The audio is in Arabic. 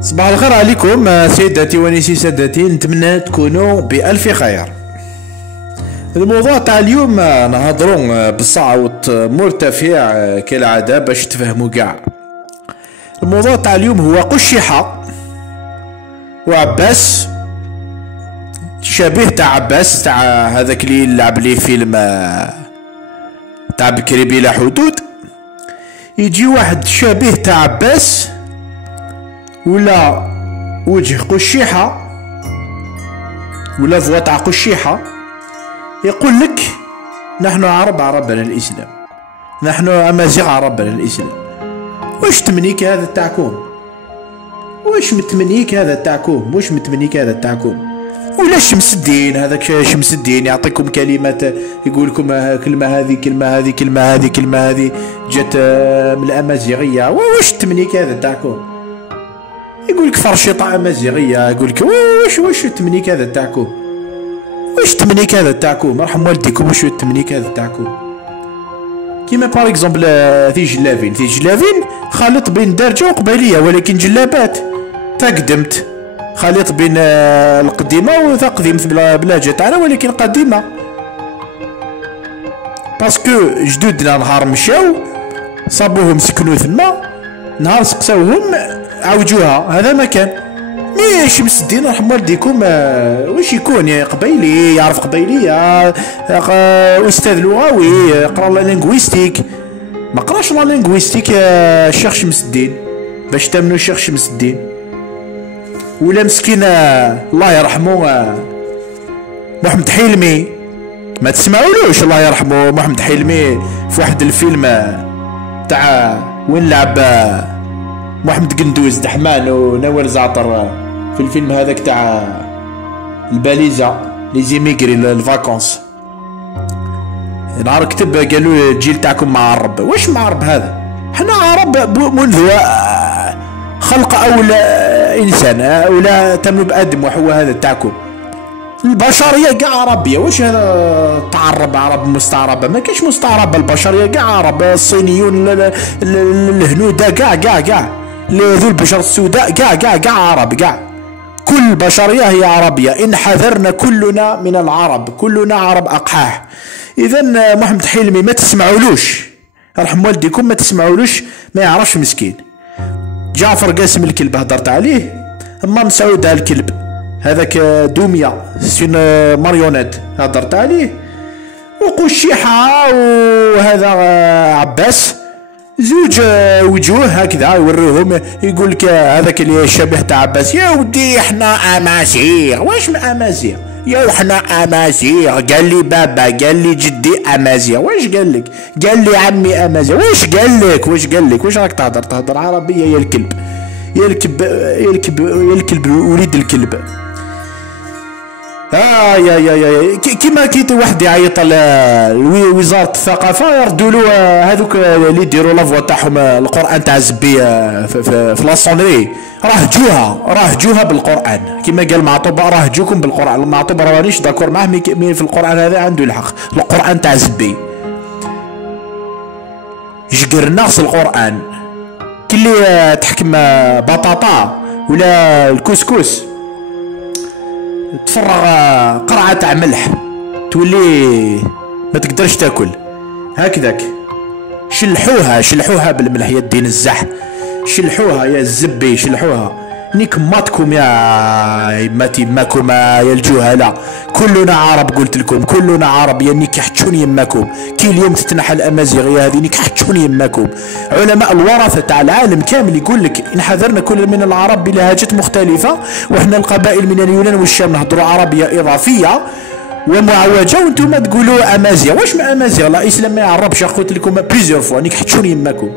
صباح الخير عليكم سيداتي ونسي سادتي، نتمنى تكونوا بألف خير. الموضوع تاع اليوم نهضروا بصوت مرتفع كالعادة باش تفهموا كاع. الموضوع تاع اليوم هو قشيحة وعباس، شبيه تاع عباس تاع هذاك اللي لعب لي فيلم تاع بكري بلا حدود. يجي واحد شبيه تاع عباس ولا وجه قشيحة ولا فوا تاع قشيحة، يقول لك نحن عربنا الإسلام، نحن أمازيغ عربنا الإسلام. واش تمنيك هذا تاعكم؟ واش متمنيك هذا تاعكم؟ واش متمنيك هذا تاعكم؟ ولا شمس الدين، هذاك شمس الدين يعطيكم كلمات، يقول لكم كلمة هذه كلمة هذه كلمة هذه كلمة هذه جات من الأمازيغية. واش تمنيك هذا تاعكم؟ يقول لك فرشيطة أمازيغية، يقول لك واش تمنيك هذا تاعكم؟ واش تمنيك هذا تاعكم؟ رحم والديكم، واش تمنيك هذا تاعكم؟ كيما باغ اكزومبل ذي جلافين خلط بين درجة وقبالية، ولكن جلابات تقدمت خليط بين القديمة وتقديم في بلاجة تاعنا، ولكن قديمة باسكو جدودنا نهار مشاو صابوهم سكنوا ثما، نهار سقساوهم عوجوها. هذا ما كان مي شمس الدين رحم والديكم واش يكون قبيلي، يعرف قبيلية، استاذ لغوي، يقرا لا لينغويستيك. ما قراش لا لينغويستيك الشيخ شمس الدين باش تامنوا الشيخ شمس الدين. ولا مسكين الله يرحمه محمد حلمي، ما تسمعولوش الله يرحمه محمد حلمي في واحد الفيلم تاع وين لعب محمد قندوز دحمان ونوال زعتر في الفيلم هذاك تاع الباليزا لي زيميغري الفاكونس. نهار كتب قالوا الجيل تاعكم معرب. واش معرب هذا؟ حنا عرب منذ خلق اول انسان ولا تم بادم، وهو هذا تاعكم البشريه كاع عربيه. واش هذا تعرب عرب مستعربه؟ ما كاش مستعربه، البشريه كاع عرب، الصينيون الهنود كاع ذو البشر السوداء كاع عرب، كاع كل البشريه هي عربيه. ان حذرنا كلنا من العرب، كلنا عرب اقحاح. اذا محمد حلمي ما تسمعولوش، رحم والديكم ما تسمعولوش، ما يعرفش مسكين. جعفر قاسم الكلب هدرت عليه، اما مسعود الكلب هذاك دومية سين ماريونيت هدرت عليه، وقشيحة وهذا عباس زوج وجوه هكذا يوريهم. يقول لك هذاك اللي شبه تاع عباس، يا ودي احنا امازيغ. واش من امازيغ؟ يا احنا امازيغ، قال لي بابا، قال لي جدي امازيغ. واش قال لك؟ قال لي عمي امازيغ. واش قال لك؟ واش راك تهضر عربيه يا الكلب، يا الكلب وليد الكلب. يا كيما كيت واحد يعيط لوزاره الثقافه يردوا له هذوك اللي يديروا لافوا تاعهم القران تاع الزبي في لاصونري، راهجوها بالقران كيما قال معطوب، راهجوكم بالقران. معطوب رانيش داكور معاه، مي في القران هذا عنده الحق. القران تاع الزبي جقر ناقص القران كلي تحكم بطاطا ولا الكسكس تفرغ قرعه تاع ملح تولي ما تقدرش تاكل هكذاك. شلحوها بالملح يا الدين الزح، شلحوها يا الزبي، شلحوها. نيك ماتكم يا ماتي ماكم يا الجهلاء. كلنا عرب، قلت لكم كلنا عرب. يا نيك حتشون يماكم كي اليوم تتنحى الامازيغيه هذه، نيك حتشون يماكم. علماء الورثه تاع العالم كامل يقول لك ان حذرنا كل من العرب بلهجات مختلفه، وحنا القبائل من اليونان والشام نهضروا عربيه اضافيه ومعوجه، وانتم تقولوا امازيغ. واش من امازيغ؟ لا اسلام ما يعربش، قلت لكم بليزيور فوا، نيك حتشون يماكم.